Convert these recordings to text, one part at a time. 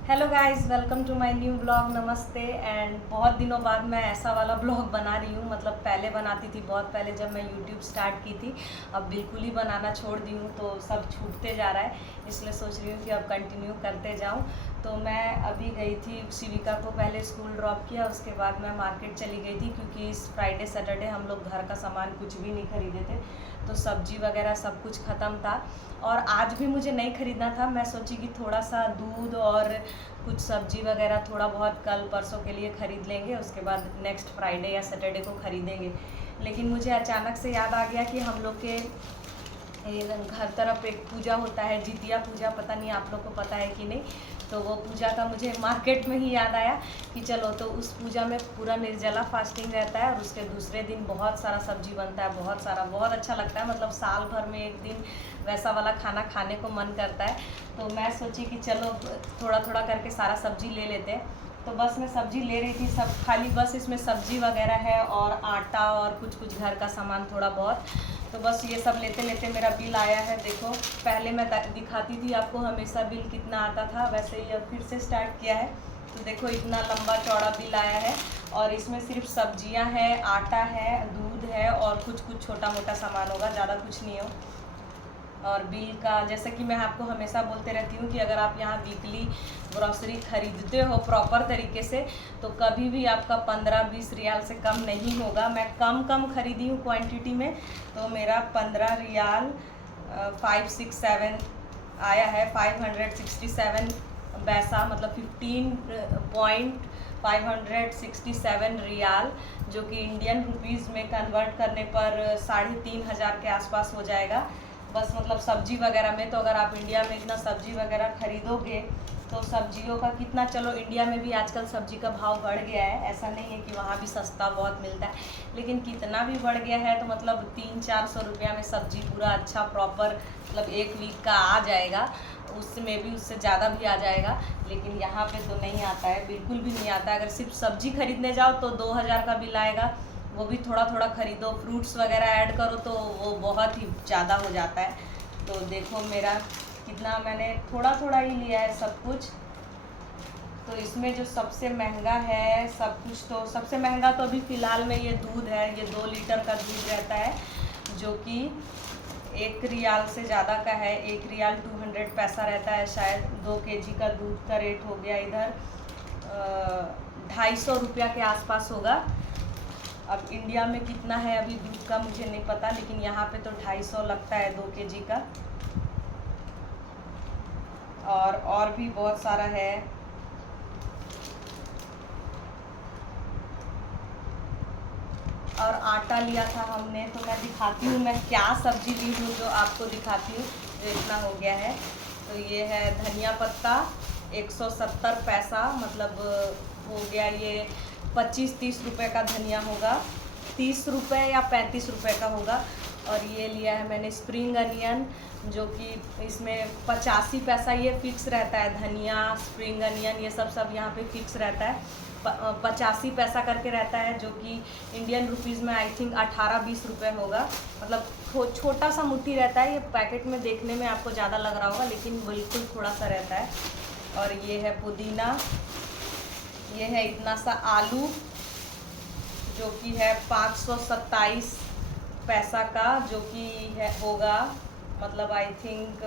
Hello guys, welcome to my new blog. नमस्ते। And बहुत दिनों बाद मैं ऐसा वाला ब्लॉग बना रही हूँ। मतलब पहले बनाती थी, बहुत पहले जब मैं यूट्यूब स्टार्ट की थी। अब बिल्कुल ही बनाना छोड़ दी हूँ, तो सब छूटते जा रहा है। इसलिए सोच रही हूँ कि अब कंटिन्यू करते जाऊँ। तो मैं अभी गई थी शिविका को, पहले स्कूल ड्रॉप किया, उसके बाद मैं मार्केट चली गई थी क्योंकि इस फ्राइडे सैटरडे हम लोग घर का सामान कुछ भी नहीं खरीदे थे। तो सब्जी वगैरह सब कुछ ख़त्म था और आज भी मुझे नहीं ख़रीदना था। मैं सोची कि थोड़ा सा दूध और कुछ सब्जी वगैरह थोड़ा बहुत कल परसों के लिए ख़रीद लेंगे, उसके बाद नेक्स्ट फ्राइडे या सैटरडे को ख़रीदेंगे। लेकिन मुझे अचानक से याद आ गया कि हम लोग के घर तरफ एक पूजा होता है, जितिया पूजा। पता नहीं आप लोग को पता है कि नहीं। तो वो पूजा का मुझे मार्केट में ही याद आया कि चलो, तो उस पूजा में पूरा निर्जला फास्टिंग रहता है और उसके दूसरे दिन बहुत सारा सब्जी बनता है, बहुत सारा, बहुत अच्छा लगता है। मतलब साल भर में एक दिन वैसा वाला खाना खाने को मन करता है। तो मैं सोची कि चलो थोड़ा थोड़ा करके सारा सब्जी ले लेते हैं। तो बस मैं सब्जी ले रही थी, सब खाली बस इसमें सब्जी वगैरह है और आटा और कुछ कुछ घर का सामान थोड़ा बहुत। तो बस ये सब लेते लेते मेरा बिल आया है। देखो, पहले मैं दिखाती थी आपको हमेशा बिल कितना आता था, वैसे ही अब फिर से स्टार्ट किया है। तो देखो इतना लंबा चौड़ा बिल आया है और इसमें सिर्फ सब्जियां हैं, आटा है, दूध है और कुछ कुछ छोटा मोटा सामान होगा, ज़्यादा कुछ नहीं हो। और बिल का जैसे कि मैं आपको हमेशा बोलते रहती हूँ कि अगर आप यहाँ वीकली ग्रॉसरी ख़रीदते हो प्रॉपर तरीके से, तो कभी भी आपका 15-20 रियाल से कम नहीं होगा। मैं कम ख़रीदी हूँ क्वांटिटी में, तो मेरा 15 रियाल 567 आया है, 567 पैसा, मतलब 15.567 रियाल, जो कि इंडियन रुपीज़ में कन्वर्ट करने पर 3,500 के आसपास हो जाएगा। बस मतलब सब्जी वगैरह में, तो अगर आप इंडिया में इतना सब्जी वगैरह खरीदोगे तो सब्जियों का कितना, चलो इंडिया में भी आजकल सब्जी का भाव बढ़ गया है, ऐसा नहीं है कि वहाँ भी सस्ता बहुत मिलता है, लेकिन कितना भी बढ़ गया है तो मतलब 300-400 रुपया में सब्जी पूरा अच्छा प्रॉपर मतलब एक वीक का आ जाएगा। उसमें भी उससे ज़्यादा भी आ जाएगा, लेकिन यहाँ पे तो नहीं आता है, बिल्कुल भी नहीं आता है। अगर सिर्फ सब्जी खरीदने जाओ तो 2,000 का बिल आएगा, वो भी थोड़ा थोड़ा ख़रीदो, फ्रूट्स वगैरह ऐड करो तो वो बहुत ही ज़्यादा हो जाता है। तो देखो मेरा कितना, मैंने थोड़ा थोड़ा ही लिया है सब कुछ। तो इसमें जो सबसे महंगा है सब कुछ, तो सबसे महंगा तो अभी फ़िलहाल में ये दूध है। ये 2 लीटर का दूध रहता है, जो कि 1 रियाल से ज़्यादा का है। 1 रियाल 200 पैसा रहता है शायद। 2 केजी का दूध का रेट हो गया इधर 250 रुपया के आसपास होगा। अब इंडिया में कितना है अभी दूध का मुझे नहीं पता, लेकिन यहाँ पे तो 250 लगता है 2 केजी का। और भी बहुत सारा है। और आटा लिया था हमने, तो मैं दिखाती हूँ मैं क्या सब्जी ली हूँ, जो आपको दिखाती हूँ जो इतना हो गया है। तो ये है धनिया पत्ता 170 पैसा, मतलब हो गया ये 25-30 रुपये का धनिया होगा, 30 रुपये या 35 रुपये का होगा। और ये लिया है मैंने स्प्रिंग अनियन, जो कि इसमें 85 पैसा ये फिक्स रहता है। धनिया, स्प्रिंग अनियन, ये सब यहाँ पे फिक्स रहता है। 85 पैसा करके रहता है, जो कि इंडियन रुपीज़ में आई थिंक 18-20 रुपये होगा। मतलब छोटा सा मुट्ठी रहता है। ये पैकेट में देखने में आपको ज़्यादा लग रहा होगा, लेकिन बिल्कुल थोड़ा सा रहता है। और ये है पुदीना, ये है इतना सा आलू, जो कि है 527 पैसा का, जो कि है होगा मतलब आई थिंक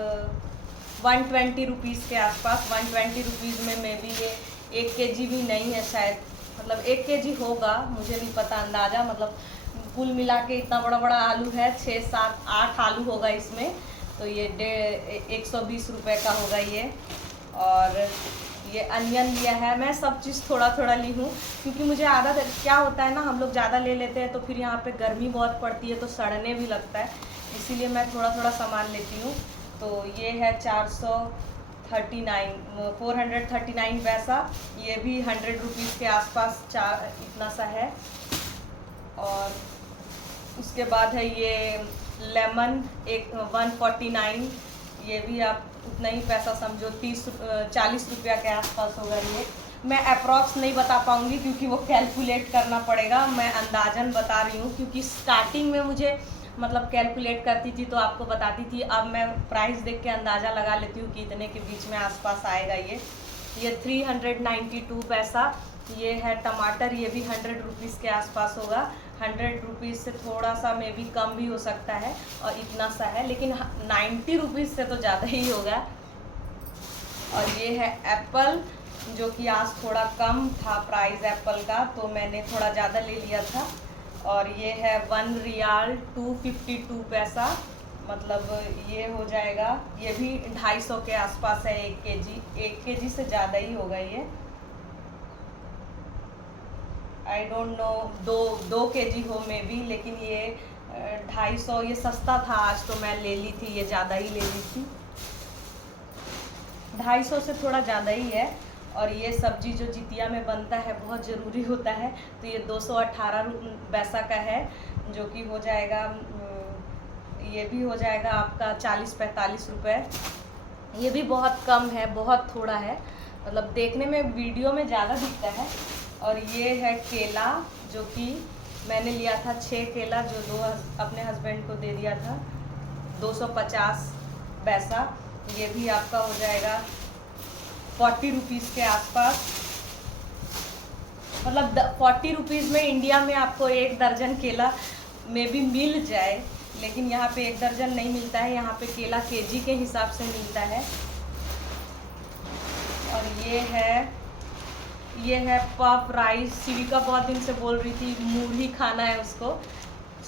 120 रुपीज़ के आसपास। 120 रुपीज़ में मे बी ये 1 केजी भी नहीं है शायद, मतलब 1 केजी होगा, मुझे नहीं पता अंदाज़ा। मतलब कुल मिला के इतना बड़ा बड़ा आलू है, 6-7-8 आलू होगा इसमें। तो ये 120 रुपये का होगा ये। और ये अनियन लिया है। मैं सब चीज़ थोड़ा थोड़ा ली हूँ, क्योंकि मुझे आदत है, क्या होता है ना, हम लोग ज़्यादा ले लेते हैं तो फिर यहाँ पे गर्मी बहुत पड़ती है तो सड़ने भी लगता है, इसीलिए मैं थोड़ा थोड़ा सामान लेती हूँ। तो ये है 439 पैसा, ये भी 100 रुपीज़ के आसपास इतना सा है। और उसके बाद है ये लेमन 149, ये भी आप उतना ही पैसा समझो, 40 रुपया के आसपास होगा ये। मैं अप्रॉक्स नहीं बता पाऊँगी क्योंकि वो कैलकुलेट करना पड़ेगा, मैं अंदाज़न बता रही हूँ, क्योंकि स्टार्टिंग में मुझे मतलब कैलकुलेट करती थी तो आपको बताती थी। अब मैं प्राइस देख के अंदाज़ा लगा लेती हूँ कि इतने के बीच में आसपास आएगा ये। ये 392 पैसा। ये है टमाटर, ये भी 100 रुपीज़ के आसपास होगा। 100 रुपीज़ से थोड़ा सा मे भी कम भी हो सकता है, और इतना सा है, लेकिन 90 रुपीज़ से तो ज़्यादा ही होगा। और ये है एप्पल, जो कि आज थोड़ा कम था प्राइस एप्पल का, तो मैंने थोड़ा ज़्यादा ले लिया था। और ये है 1 रियाल 252 पैसा, मतलब ये हो जाएगा, ये भी 250 के आसपास है 1 केजी। 1 केजी से ज़्यादा ही होगा ये, आई डोंट नो, 2 केजी हो मे बी, लेकिन ये 250, ये सस्ता था आज तो मैं ले ली थी, ये ज़्यादा ही ले ली थी, 250 से थोड़ा ज़्यादा ही है। और ये सब्जी जो जितिया में बनता है बहुत ज़रूरी होता है, तो ये 218 पैसा का है, जो कि हो जाएगा, ये भी हो जाएगा आपका 40-45 रुपये। ये भी बहुत कम है, बहुत थोड़ा है, मतलब देखने में वीडियो में ज़्यादा दिखता है। और ये है केला, जो कि मैंने लिया था 6 केला, जो अपने हस्बैंड को दे दिया था, 250 पैसा। ये भी आपका हो जाएगा 40 रुपीज़ के आसपास, मतलब 40 रुपीज़ में इंडिया में आपको 1 दर्जन केला में भी मिल जाए, लेकिन यहाँ पे 1 दर्जन नहीं मिलता है, यहाँ पे केला केजी के हिसाब से मिलता है। और ये है पफ राइस। शिविका बहुत दिन से बोल रही थी मूढ़ी खाना है उसको,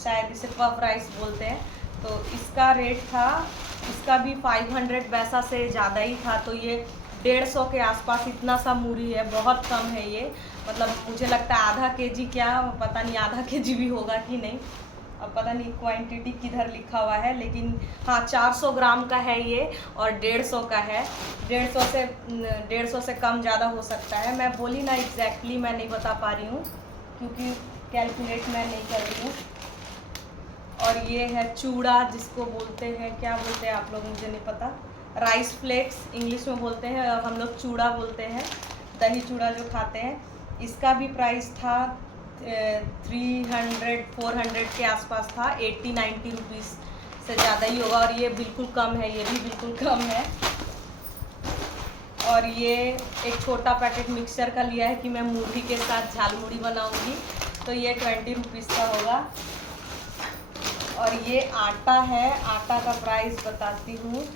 शायद इसे पफ राइस बोलते हैं। तो इसका रेट था, इसका भी 500 पैसा से ज़्यादा ही था, तो ये 150 के आसपास इतना सा मूढ़ी है, बहुत कम है ये, मतलब मुझे लगता है आधा केजी, क्या पता नहीं आधा केजी भी होगा कि नहीं, अब पता नहीं क्वांटिटी किधर लिखा हुआ है, लेकिन हाँ 400 ग्राम का है ये, और 150 का है। 150 से कम ज़्यादा हो सकता है, मैं बोली ना एग्जैक्टली मैं नहीं बता पा रही हूँ, क्योंकि कैलकुलेट मैं नहीं कर रही हूँ। और ये है चूड़ा, जिसको बोलते हैं, क्या बोलते हैं आप लोग, मुझे नहीं पता, राइस फ्लेक्स इंग्लिश में बोलते हैं, और हम लोग चूड़ा बोलते हैं, दही चूड़ा जो खाते हैं। इसका भी प्राइस था 300-400 के आसपास था, 80-90 रुपीज़ से ज़्यादा ही होगा। और ये बिल्कुल कम है, ये भी बिल्कुल कम है। और ये एक छोटा पैकेट मिक्सचर का लिया है कि मैं मूढ़ी के साथ झालमुड़ी बनाऊंगी, तो ये 20 रुपीज़ का होगा। और ये आटा है, आटा का प्राइस बताती हूँ,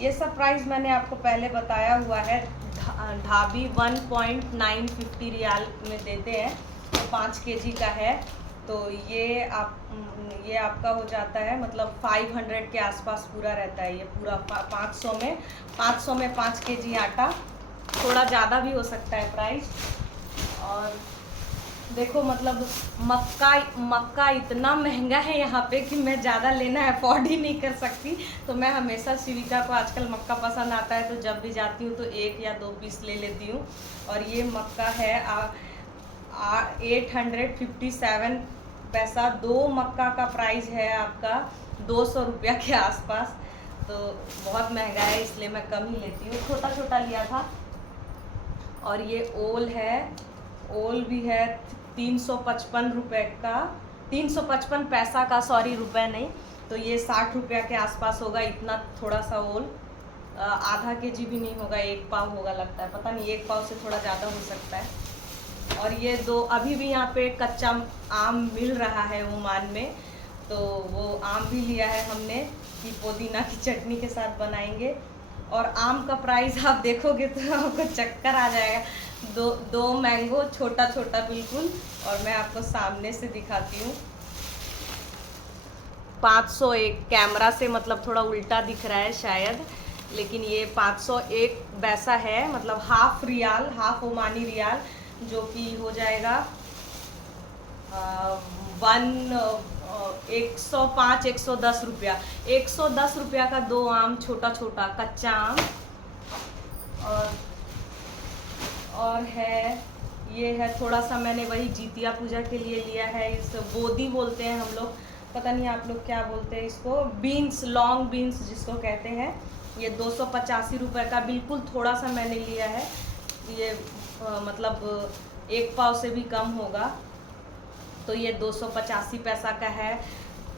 ये सब प्राइस मैंने आपको पहले बताया हुआ है। ढाबी 1.950 रियाल में देते हैं, तो 5 केजी का है, तो ये आपका हो जाता है, मतलब 500 के आसपास पूरा रहता है ये पूरा, 500 में 5 केजी आटा, थोड़ा ज़्यादा भी हो सकता है प्राइस। और देखो मतलब मक्का इतना महंगा है यहाँ पे कि मैं ज़्यादा लेना अफोर्ड ही नहीं कर सकती, तो मैं हमेशा शिविका को आजकल मक्का पसंद आता है, तो जब भी जाती हूँ तो 1 या 2 पीस ले लेती हूँ। और ये मक्का है 857 पैसा, 2 मक्का का प्राइस है आपका 200 रुपया के आसपास, तो बहुत महंगा है, इसलिए मैं कम ही लेती हूँ, छोटा छोटा लिया था। और ये ओल है, ओल भी है 355 रुपये का, 355 पैसा का, सॉरी रुपए नहीं, तो ये 60 रुपया के आसपास होगा, इतना थोड़ा सा ओल, आधा केजी भी नहीं होगा, 1 पाव होगा लगता है, पता नहीं 1 पाव से थोड़ा ज़्यादा हो सकता है। और ये 2 अभी भी यहाँ पे कच्चा आम मिल रहा है ओमान में, तो वो आम भी लिया है हमने कि पुदीना की चटनी के साथ बनाएंगे। और आम का प्राइस आप देखोगे तो आपको चक्कर आ जाएगा, दो मैंगो छोटा छोटा बिल्कुल, और मैं आपको सामने से दिखाती हूँ, 501 कैमरा से मतलब थोड़ा उल्टा दिख रहा है शायद, लेकिन ये 501 वैसा है, मतलब half riyal, half Omani riyal, जो कि हो जाएगा 105-110 रुपया, 110 रुपया का 2 आम, छोटा छोटा कच्चा आम। और है, ये है थोड़ा सा, मैंने वही जितिया पूजा के लिए लिया है, इस बोदी बोलते हैं हम लोग, पता नहीं आप लोग क्या बोलते हैं इसको, बीन्स, लॉन्ग बीन्स जिसको कहते हैं, ये 285 रुपये का, बिल्कुल थोड़ा सा मैंने लिया है, ये मतलब 1 पाव से भी कम होगा, तो ये 285 पैसा का है,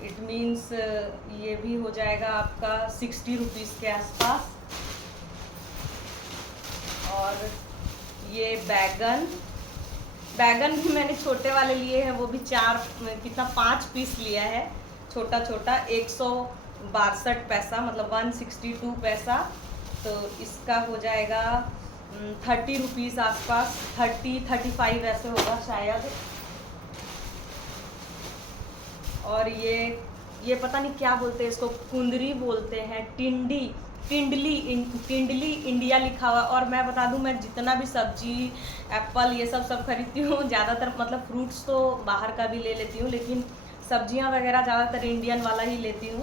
इट मीन्स ये भी हो जाएगा आपका 60 रुपीज़ के आसपास। और ये बैगन भी मैंने छोटे वाले लिए हैं, वो भी 5 पीस लिया है, छोटा छोटा, 162 पैसा, मतलब 162 पैसा। तो इसका हो जाएगा 30 रुपीज़ आसपास, 35 ऐसे होगा शायद। और ये पता नहीं क्या बोलते हैं इसको, कुंदरी बोलते हैं, टिंडली इंडिया लिखा हुआ। और मैं बता दूं, मैं जितना भी सब्जी, एप्पल, ये सब खरीदती हूँ, ज़्यादातर मतलब फ्रूट्स तो बाहर का भी ले लेती हूँ, लेकिन सब्जियाँ वगैरह ज़्यादातर इंडियन वाला ही लेती हूँ।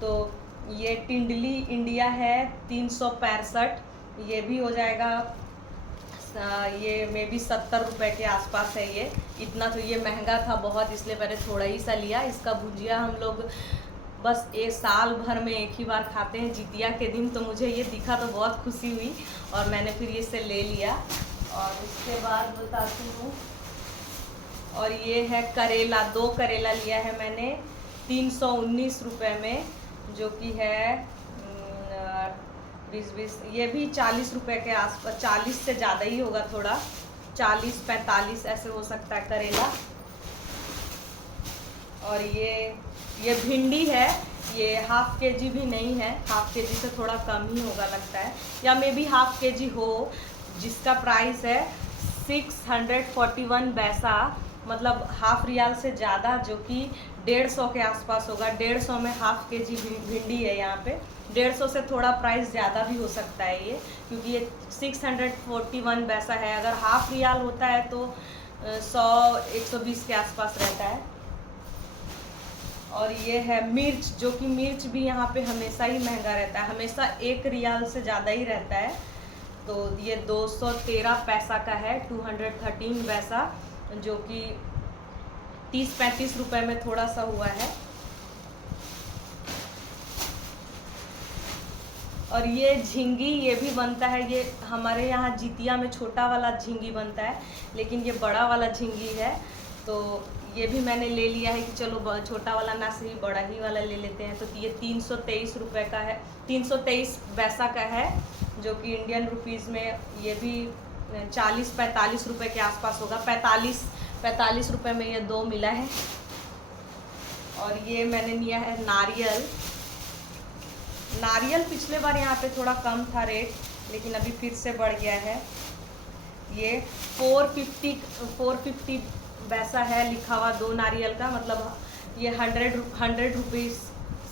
तो ये टिंडली इंडिया है, 365, ये भी हो जाएगा, ये मे बी 70 रुपये के आसपास है। ये इतना तो ये महंगा था बहुत, इसलिए मैंने थोड़ा ही सा लिया। इसका भुजिया हम लोग बस एक साल भर में एक ही बार खाते हैं, जितिया के दिन। तो मुझे ये दिखा तो बहुत खुशी हुई और मैंने फिर ये से ले लिया। और उसके बाद बताती हूँ, और ये है करेला, 2 करेला लिया है मैंने 319 रुपये में, जो कि है 20 ये भी 40 रुपये के आसपास, 40 से ज़्यादा ही होगा थोड़ा, 40-45 ऐसे हो सकता है करेला। और ये भिंडी है, ये ½ केजी भी नहीं है, ½ केजी से थोड़ा कम ही होगा लगता है, या मे बी ½ केजी हो, जिसका प्राइस है 641 पैसा, मतलब ½ रियाल से ज़्यादा, जो कि 150 के आसपास होगा। 150 में ½ केजी भिंडी है यहाँ पे। 150 से थोड़ा प्राइस ज़्यादा भी हो सकता है ये, क्योंकि ये 641 पैसा है। अगर ½ रियाल होता है तो 100-120 के आसपास रहता है। और ये है मिर्च, जो कि मिर्च भी यहाँ पे हमेशा ही महंगा रहता है, हमेशा 1 रियाल से ज़्यादा ही रहता है। तो ये 213 पैसा का है, 213 पैसा, जो कि 30-35 रुपये में थोड़ा सा हुआ है। और ये झींगी, ये भी बनता है, ये हमारे यहाँ जितिया में छोटा वाला झींगी बनता है, लेकिन ये बड़ा वाला झींगी है। तो ये भी मैंने ले लिया है कि चलो छोटा वाला ना सही, बड़ा ही वाला ले लेते हैं। तो ये 323 रुपये का है, 323 पैसा का है, जो कि इंडियन रुपीज़ में ये भी 40-45 रुपये के आसपास होगा। 45 रुपये में ये 2 मिला है। और ये मैंने लिया है नारियल पिछले बार यहाँ पे थोड़ा कम था रेट, लेकिन अभी फिर से बढ़ गया है। ये 450 पैसा है लिखा हुआ 2 नारियल का, मतलब ये 100 रुपीज़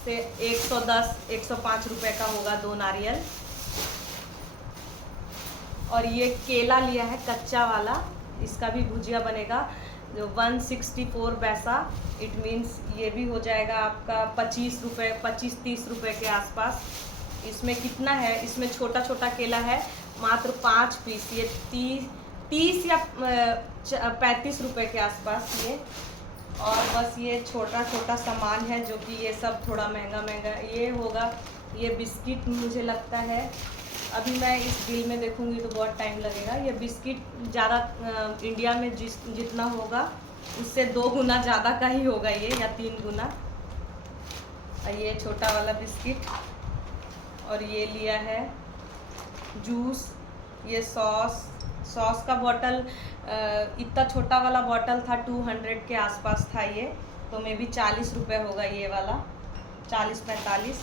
से 110-105 रुपये का होगा 2 नारियल। और ये केला लिया है कच्चा वाला, इसका भी भुजिया बनेगा, जो 164 पैसा, इट मीन्स ये भी हो जाएगा आपका 25-30 रुपये के आसपास। इसमें कितना है, इसमें छोटा छोटा केला है मात्र 5 पीस, ये 30 या 35 रुपये के आसपास ये। और बस ये छोटा छोटा सामान है, जो कि ये सब थोड़ा महंगा ये होगा। ये बिस्किट मुझे लगता है, अभी मैं इस बिल में देखूंगी तो बहुत टाइम लगेगा। ये बिस्किट ज़्यादा इंडिया में जितना होगा उससे 2 गुना ज़्यादा का ही होगा ये, या 3 गुना। और ये छोटा वाला बिस्किट। और ये लिया है जूस, ये सॉस का बॉटल, इतना छोटा वाला बॉटल था, 200 के आसपास था ये, तो मे भी 40 रुपये होगा ये वाला, 40-45।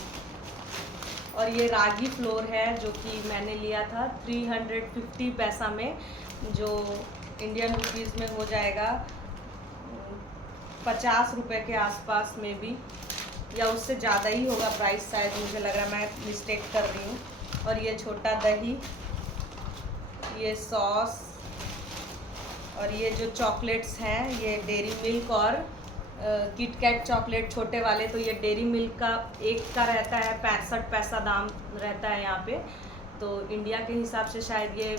और ये रागी फ्लोर है, जो कि मैंने लिया था 350 पैसा में, जो इंडियन रुपीज़ में हो जाएगा 50 रुपये के आसपास में भी, या उससे ज़्यादा ही होगा प्राइस शायद, मुझे लग रहा है मैं मिस्टेक कर रही हूँ। और ये छोटा दही, ये सॉस, और ये जो चॉकलेट्स हैं, ये डेरी मिल्क और किटकैट चॉकलेट छोटे वाले। तो ये डेरी मिल्क का एक का रहता है 65 पैसा दाम रहता है यहाँ पे, तो इंडिया के हिसाब से शायद ये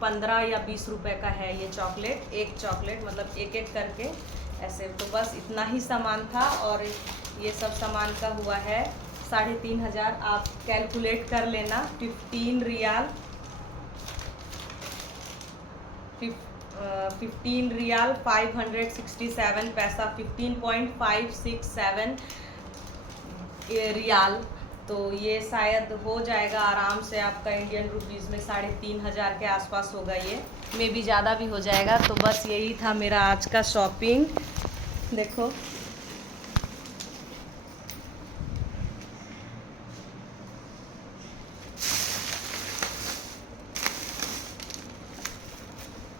15 या 20 रुपये का है ये चॉकलेट, एक चॉकलेट, मतलब एक एक करके ऐसे। तो बस इतना ही सामान था, और ये सब सामान का हुआ है 3500। आप कैलकुलेट कर लेना, 15 रियाल 567 पैसा, 15.567 रियाल तो ये शायद हो जाएगा आराम से आपका इंडियन रुपीज़ में 3,500 के आसपास होगा, ये मे भी ज़्यादा भी हो जाएगा। तो बस यही था मेरा आज का शॉपिंग। देखो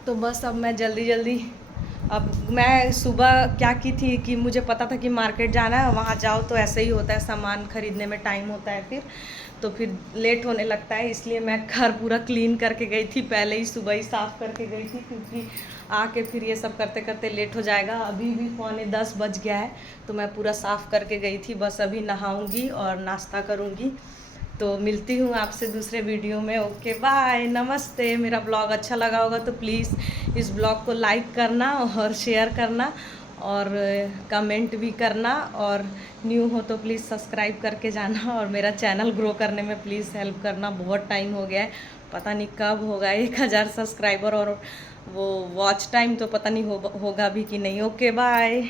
तो बस अब मैं जल्दी जल्दी, अब मैं सुबह क्या की थी कि मुझे पता था कि मार्केट जाना है, वहाँ जाओ तो ऐसे ही होता है, सामान ख़रीदने में टाइम होता है, फिर लेट होने लगता है। इसलिए मैं घर पूरा क्लीन करके गई थी, पहले ही सुबह ही साफ़ करके गई थी, क्योंकि आके फिर ये सब करते करते लेट हो जाएगा। अभी भी 9:45 बज गया है, तो मैं पूरा साफ़ करके गई थी। बस अभी नहाऊंगी और नाश्ता करूंगी। तो मिलती हूँ आपसे दूसरे वीडियो में। ओके बाय, नमस्ते। मेरा ब्लॉग अच्छा लगा होगा तो प्लीज़ इस ब्लॉग को लाइक करना और शेयर करना और कमेंट भी करना, और न्यू हो तो प्लीज़ सब्सक्राइब करके जाना, और मेरा चैनल ग्रो करने में प्लीज़ हेल्प करना। बहुत टाइम हो गया है, पता नहीं कब होगा 1000 सब्सक्राइबर, और वो वॉच टाइम तो पता नहीं होगा भी कि नहीं। Okay bye.